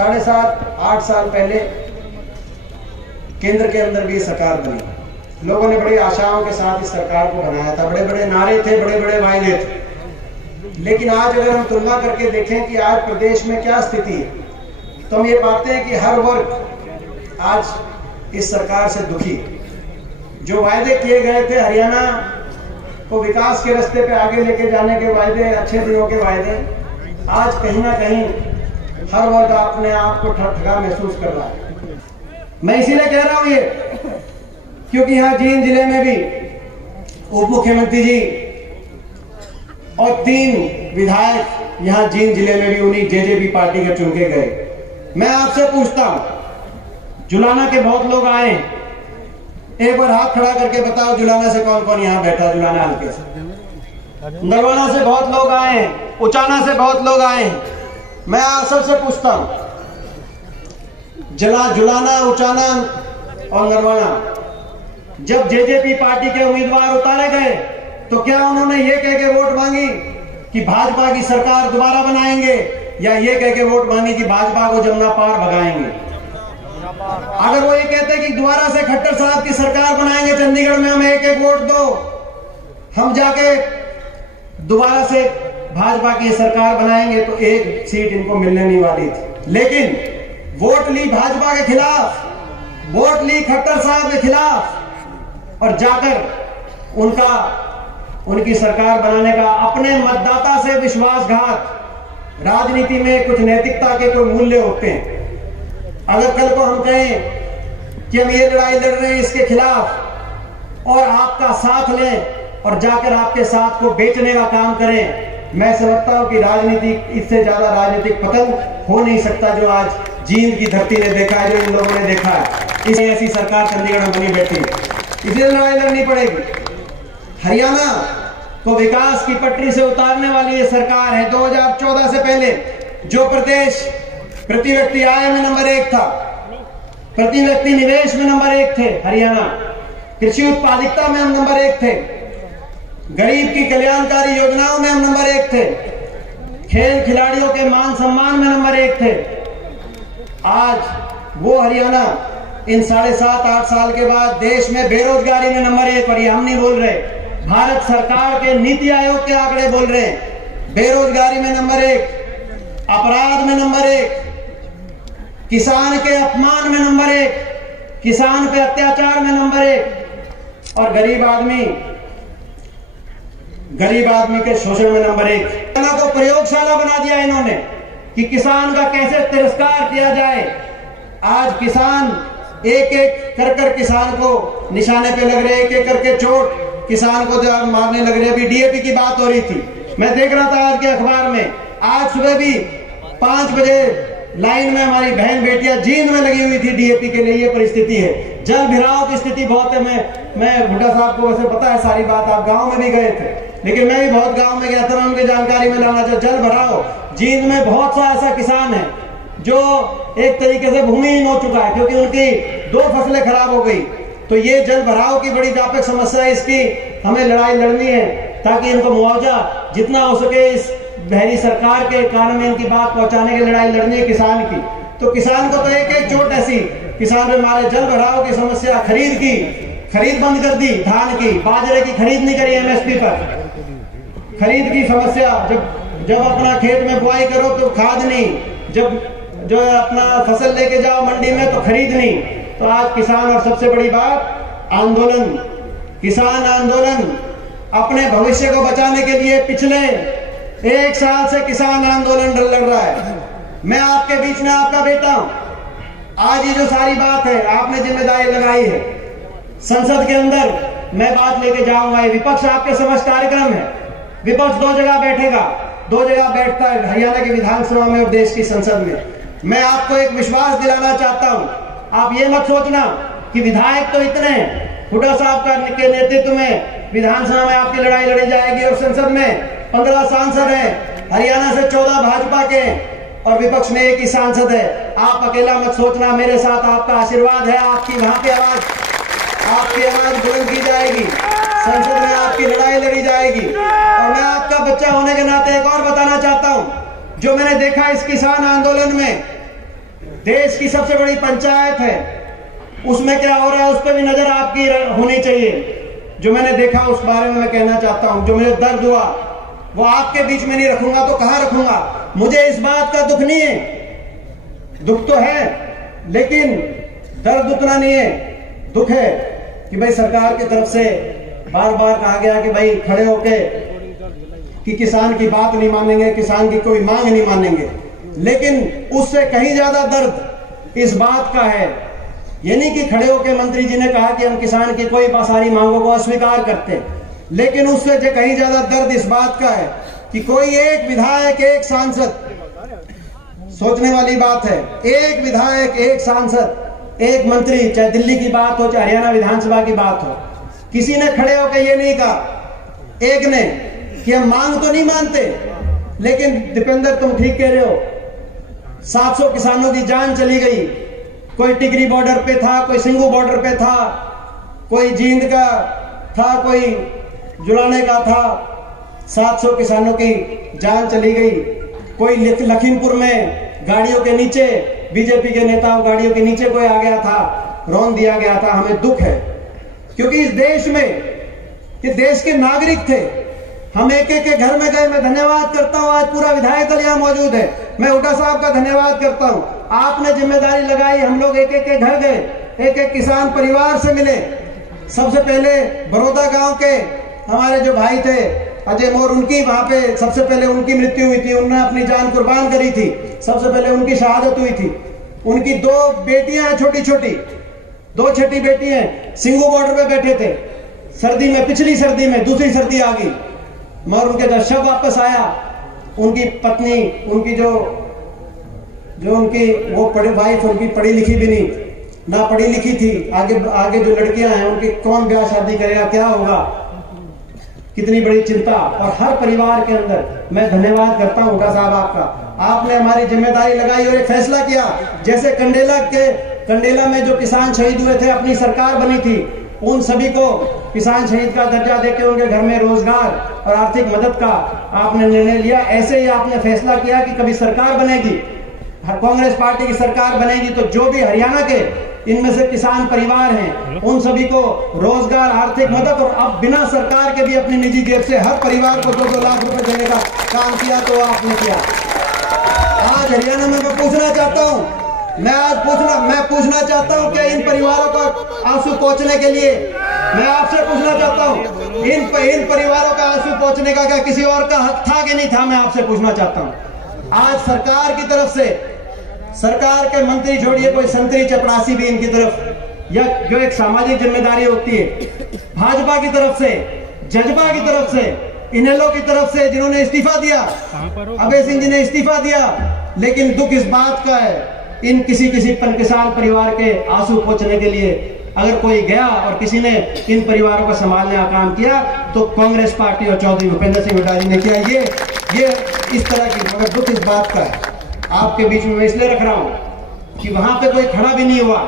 7.5-8 साल पहले केंद्र के अंदर भी सरकार बनी। लोगों ने बड़ी आशाओं के साथ इस सरकार को बनाया था, बड़े बड़े नारे थे, बड़े बड़े वायदे थे। लेकिन आज अगर हम तुलना करके देखें कि आज प्रदेश में क्या स्थिति है, तो हम ये पाते हैं कि हर वर्ग आज इस सरकार से दुखी। जो वायदे किए गए थे, हरियाणा को विकास के रास्ते पे आगे लेके जाने के वायदे, अच्छे दिनों के वायदे, आज कहीं ना कहीं हर वर्ग अपने आप को ठगा महसूस कर रहा है। मैं इसीलिए कह रहा हूं ये, क्योंकि यहाँ जींद जिले में भी उप मुख्यमंत्री जी और 3 विधायक यहाँ जींद जिले में भी उन्हीं जेजेपी पार्टी के चुन के गए। मैं आपसे पूछता हूं, जुलाना के बहुत लोग आए, एक बार हाथ खड़ा करके बताओ जुलाना से कौन कौन यहाँ बैठा? जुलाना हल्के से, नरवाना से बहुत लोग आए, उचाना से बहुत लोग आए। मैं आप सबसे पूछता हूं, जुलाना, उचाना और नरवाना जब जेजेपी पार्टी के उम्मीदवार उतारे गए तो क्या उन्होंने ये कह के वोट मांगी कि भाजपा की सरकार दोबारा बनाएंगे, या ये कह के वोट मांगी कि भाजपा को जमुना पार भगाएंगे? अगर वो ये कहते कि दोबारा से खट्टर साहब की सरकार बनाएंगे, चंडीगढ़ में हमें 1-1 वोट दो, हम जाके दोबारा से भाजपा की सरकार बनाएंगे, तो 1 सीट इनको मिलने नहीं वाली थी। लेकिन वोट ली भाजपा के खिलाफ, वोट ली खट्टर साहब के खिलाफ, और जाकर उनकी सरकार बनाने का अपने मतदाता से विश्वासघात। राजनीति में कुछ नैतिकता के कोई मूल्य होते हैं। अगर कल को हम कहें कि हम ये लड़ाई लड़ रहे हैं इसके खिलाफ और आपका साथ लें और जाकर आपके साथ को बेचने का काम करें, मैं समझता हूं कि राजनीति, इससे ज्यादा राजनीतिक पतन हो नहीं सकता जो आज जींद की धरती ने देखा है, जो इन लोगों ने देखा है। इसलिए ऐसी सरकार चंडीगढ़ में बनी बैठी है, इसलिए लड़ाई लड़नी पड़ेगी। हरियाणा को विकास की पटरी से उतारने वाली ये सरकार है। 2014 से पहले जो प्रदेश प्रति व्यक्ति आय में नंबर 1 था, प्रति व्यक्ति निवेश में नंबर 1 थे हरियाणा, कृषि उत्पादकता में हम नंबर 1 थे, गरीब की कल्याणकारी योजनाओं में हम नंबर 1 थे, खेल खिलाड़ियों के मान सम्मान में नंबर 1 थे। आज वो हरियाणा इन 7.5-8 साल के बाद देश में बेरोजगारी में नंबर 1, और ये हम नहीं बोल रहे, भारत सरकार के नीति आयोग के आंकड़े बोल रहे हैं। बेरोजगारी में नंबर 1, अपराध में नंबर 1, किसान के अपमान में नंबर 1, किसान पे अत्याचार में नंबर 1, और गरीब आदमी के शोषण में नंबर 1। किसानों को प्रयोगशाला बना दिया इन्होंने कि किसान का कैसे तिरस्कार किया जाए। आज किसान एक-एक कर किसान को निशाने पे लग रहे, एक-एक करके चोट किसान को मारने लग रहे। अभी डीएपी की बात हो रही थी, मैं देख रहा था आज के अखबार में, आज सुबह भी 5 बजे लाइन में हमारी बहन बेटियां जींद में लगी हुई थी डीएपी के लिए। ये परिस्थिति है, जल भराव की स्थिति बहुत है। मैं हुड्डा साहब को वैसे पता है सारी बात, आप गांव में भी गए थे, लेकिन मैं भी बहुत गांव में गया था, उनकी जानकारी में लाना चाहिए। जल भराव जींद में बहुत सा ऐसा किसान है जो एक तरीके से भूमिहीन हो चुका है, क्योंकि उनकी 2 फसलें खराब हो गई। तो ये जल भराव की बड़ी व्यापक समस्या है, इसकी हमें लड़ाई लड़नी है ताकि इनको मुआवजा जितना हो सके इस बहरी सरकार के कान में इनकी बात पहुंचाने की लड़ाई लड़नी है किसान की। तो किसान को तो एक चोट ऐसी किसान में मारे। जल भराव की समस्या, खरीद बंद कर दी, धान की, बाजरे की खरीद नहीं करी एमएसपी पर। खरीद की समस्या, जब अपना खेत में बुआई करो तो खाद नहीं, जब अपना फसल लेके जाओ मंडी में तो खरीद नहीं। तो आज किसान, और सबसे बड़ी बात आंदोलन, किसान आंदोलन अपने भविष्य को बचाने के लिए पिछले 1 साल से किसान आंदोलन लड़ रहा है। मैं आपके बीच में आपका बेटा हूं। आज ये जो सारी बात है आपने जिम्मेदारी लगाई है, संसद के अंदर मैं बात लेके जाऊंगा। विपक्ष आपके समक्ष कार्यक्रम है, विपक्ष 2 जगह बैठेगा, 2 जगह बैठता है, हरियाणा की विधानसभा में और देश की संसद में। मैं आपको एक विश्वास दिलाना चाहता हूं, आप ये मत सोचना कि विधायक तो इतने हैं, हुड्डा साहब के नेतृत्व में विधानसभा में आपकी लड़ाई लड़ी जाएगी और संसद में 15 सांसद हैं, हरियाणा से 14 भाजपा के और विपक्ष में 1 ही सांसद है। आप अकेला मत सोचना, मेरे साथ आपका आशीर्वाद है। आपकी वहां पे आपकी आवाज बुलंद की जाएगी, संसद में आपकी लड़ाई लड़ी जाएगी। और मैं आपका बच्चा होने के नाते एक और बताना चाहता हूं, जो मैंने देखा इस किसान आंदोलन में, देश की सबसे बड़ी पंचायत है, उसमें क्या हो रहा है उस पर भी नजर आपकी होनी चाहिए। जो मैंने देखा उस बारे में मैं कहना चाहता हूं। जो मुझे दर्द हुआ वो आपके बीच में नहीं रखूंगा तो कहां रखूंगा। मुझे इस बात का दुख नहीं है, दुख तो है लेकिन दर्द उतना नहीं है। दुख है कि भाई सरकार की तरफ से बार बार कहा गया कि भाई खड़े होके कि किसान की बात नहीं मानेंगे, किसान की कोई मांग नहीं मानेंगे। लेकिन उससे कहीं ज्यादा दर्द इस बात का है, ये नहीं कि खड़े होकर मंत्री जी ने कहा कि हम किसान की कोई सारी मांगों को अस्वीकार करते, लेकिन उससे जो कहीं ज्यादा दर्द इस बात का है कि कोई एक विधायक, एक सांसद, सोचने वाली बात है, एक विधायक, एक सांसद, एक मंत्री, चाहे दिल्ली की बात हो चाहे हरियाणा विधानसभा की बात हो, किसी ने खड़े होकर ये नहीं कहा एक ने कि हम मांग तो नहीं मानते, लेकिन दीपेंद्र तुम ठीक कह रहे हो, 700 किसानों की जान चली गई। कोई टिकरी बॉर्डर पे था, कोई सिंगू बॉर्डर पे था, कोई जींद का था, कोई जुलाने का था। 700 किसानों की जान चली गई। कोई लखीमपुर में गाड़ियों के नीचे, बीजेपी के नेताओं गाड़ियों के नीचे कोई आ गया था, रौंद दिया गया था। हमें दुख है क्योंकि इस देश में ये देश के नागरिक थे। हम एक एक के घर में गए। मैं धन्यवाद करता हूं, आज पूरा विधायक दल यहां मौजूद है। मैं हुड्डा साहब का धन्यवाद करता हूं, आपने जिम्मेदारी लगाई। हम लोग एक एक के घर गए, एक एक किसान परिवार से मिले। सबसे पहले बड़ौदा गांव के हमारे जो भाई थे अजय मोर, उनकी वहां पे सबसे पहले उनकी मृत्यु हुई थी। उन्होंने अपनी जान कुर्बान करी थी, सबसे पहले उनकी शहादत हुई थी। उनकी 2 बेटियां हैं, छोटी छोटी 2 छोटी बेटियां सिंगू बॉर्डर पे बैठे थे। सर्दी में, पिछली सर्दी में, दूसरी सर्दी आ गई, मगर उनके जब शव वापस आया, उनकी पत्नी, उनकी जो उनकी वो वाइफ, उनकी पढ़ी लिखी भी नहीं, ना पढ़ी लिखी थी। आगे जो लड़कियां हैं उनकी कौन ब्याह शादी करेगा, क्या होगा, कितनी बड़ी चिंता। और हर परिवार के अंदर मैं धन्यवाद करता हूं हुड्डा साहब आपका। आपने हमारी जिम्मेदारी लगाई और एक फैसला किया। जैसे कंडेला में जो किसान शहीद हुए थे, अपनी सरकार बनी थी, उन सभी को किसान शहीद का दर्जा देकर उनके घर में रोजगार और आर्थिक मदद का आपने निर्णय लिया। ऐसे ही आपने फैसला किया कि कभी सरकार बनेगी, कांग्रेस पार्टी की सरकार बनेगी, तो जो भी हरियाणा के इनमें से किसान परिवार हैं उन सभी को रोजगार, आर्थिक मदद, और अब बिना सरकार के भी अपनी निजी जेब से हर परिवार को 2-2 लाख रुपए देने का काम किया, तो आपने किया। आज हरियाणा में मैं पूछना चाहता हूं, मैं पूछना चाहता हूं कि इन परिवारों को आंसू पोंछने के लिए मैं आपसे पूछना चाहता हूं, इन परिवारों का आंसू पोंछने का क्या किसी और का हक था कि नहीं था? मैं आपसे पूछना चाहता हूं। आज सरकार की तरफ से, सरकार के मंत्री छोड़िए, कोई संतरी चपरासी भी इनकी तरफ, या जो एक सामाजिक जिम्मेदारी होती है, भाजपा की तरफ से, जजपा की तरफ से, इनेलो की तरफ से, जिन्होंने इस्तीफा दिया, अभय सिंह जी ने इस्तीफा दिया। लेकिन दुख इस बात का है, इन किसी किसान परिवार के आंसू पोंछने के लिए अगर कोई गया और किसी ने इन परिवारों को संभालने का काम किया, तो कांग्रेस पार्टी और चौधरी भूपेंद्र सिंह हुड्डा जी ने किया। ये इस तरह की, मगर दुख इस बात का है आपके बीच में मैं इसलिए रख रहा हूं कि वहां पे कोई खड़ा भी नहीं हुआ,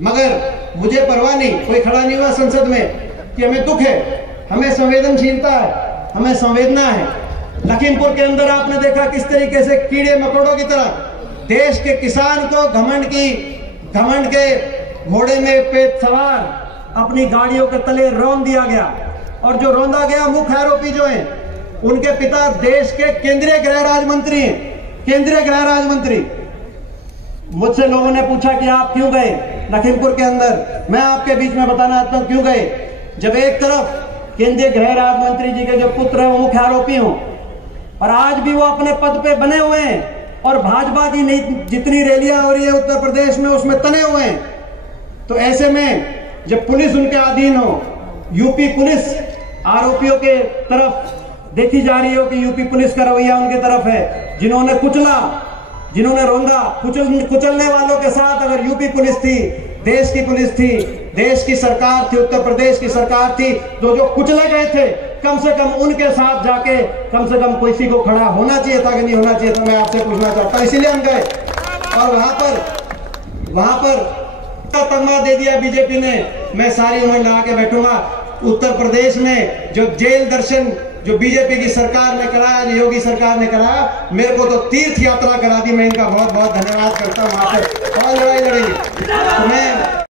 मगर मुझे परवाह नहीं, कोई खड़ा नहीं हुआ संसद में कि हमें दुख है, हमें संवेदनशीलता है, हमें संवेदना है। लखीमपुर के अंदर आपने देखा किस तरीके से कीड़े मकोड़ों की तरह देश के किसान को घमंड के घोड़े में पे सवार अपनी गाड़ियों के तले रौंद दिया गया। और जो रौंदा गया मुख्य आरोपी जो हैं, उनके पिता देश के केंद्रीय गृह राज्य मंत्री हैं, केंद्रीय गृह राज्य मंत्री। मुझसे लोगों ने पूछा कि आप क्यों गए लखीमपुर के अंदर? मैं आपके बीच में बताना चाहता हूं क्यों गए। जब एक तरफ केंद्रीय गृह राज्य मंत्री जी के जो पुत्र हैं वो मुख्य आरोपी हों, और आज भी वो अपने पद पे बने हुए हैं, और भाजपा की जितनी रैलियां हो रही है उत्तर प्रदेश में उसमें तने हुए हैं, तो ऐसे में जब पुलिस उनके अधीन हो, यूपी पुलिस आरोपियों के तरफ देखी जा रही हो कि यूपी पुलिस का रवैया उनके तरफ है, जिन्होंने कुचला, जिन्होंने रौंदा, कुचलने वालों के साथ अगर यूपी पुलिस थी, देश की पुलिस थी, देश की सरकार थी, उत्तर प्रदेश की सरकार थी, तो जो कुचले गए थे कम से कम उनके साथ जाके कम से कम किसी को खड़ा होना चाहिए था कि नहीं होना चाहिए था? मैं आपसे पूछना चाहता हूं, इसीलिए हम गए। और वहां पर तगमा दे दिया बीजेपी ने, मैं सारी उम्र लगा के बैठूंगा। उत्तर प्रदेश में जो जेल दर्शन जो बीजेपी की सरकार ने कराया, जो योगी सरकार ने कराया, मेरे को तो तीर्थ यात्रा करा दी। मैं इनका बहुत बहुत धन्यवाद करता हूं। वहां पे और लड़ाई लड़ेंगे।